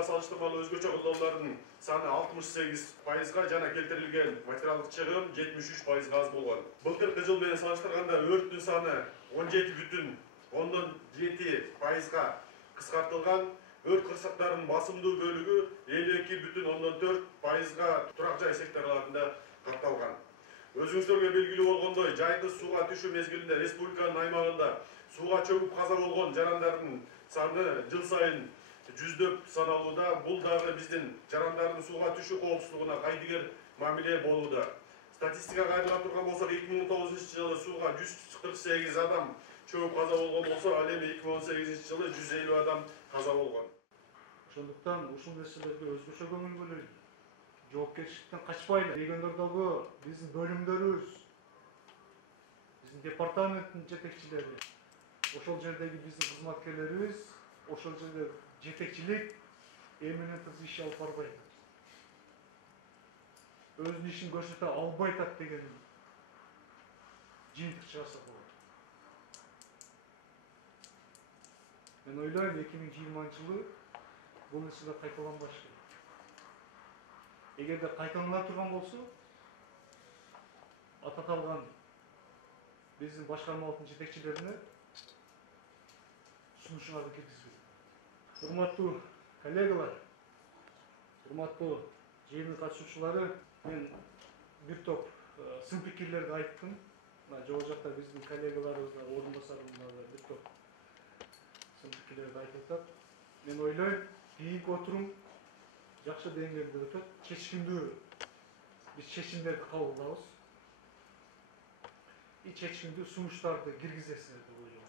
жылга салыштырмалуу өзгөчө кылоолордун саны 68%га жана келтирилген материалдык чыгым 73%га аз болгон. Былтыркы жыл менен салыштырганда өрттүн саны 17,7%га кыскартылган. Өрт кырсыктарынын басымдуу бөлүгү 52,4%га турак жай секторларында катталган. Өзүңүздөргө белгилүү болгондой, жайкы сууга түшүү мезгилинде республиканын аймагында сууга чөгүп каза болгон жарандардын саны жыл сайын жүздөп саналууда. Бул дагы биздин жарандардын сууга түшүү коопсуздугуна кайдыгер мамиле болууда. Статистикага кайрыла турган болсок, 2009-жылы сууга 148 адам чөгүп каза болгон болсо, ал эми 2018-жылы 150 адам каза болгон. Ошондуктан ушул нерселерге өзгөчө көңүл бөлөйүк. Жоопкерчиликтен качпайлы. Региондордогу биздин бөлүмдөрүбүз, биздин департаменттин жетекчилери, ошол жердеги биздин кызматкерлерибиз ошол жерде жетекчилик эмнен тыс иш алып барбайт. Өзүнүн ишин көрсөтө албай атат деген жыйынтык чыгарса болот. Мен ойлойм 2020-жылы бул нерселер кайталанбаш керек. Эгерде кайталана турган болсо, аталган биздин башкармалыктын жетекчилерине сунушуңарды киргизбейт. Урматтуу коллегалар, урматтуу жыйындын катышуучулары, мен бир топ сын пикирлерди айттым. Жогору жакта биздин коллегаларыбыздар, орун басарымдар бир топ сын пикирлерди айтып атат. Мен ойлойм, кийинки отурум жакшы деңгээлде өтөт. Чечкиндүү биз чечимдерди кабыл кылабыз. Чечкиндүү сунуштарды киргизесиздер деп ойлойм.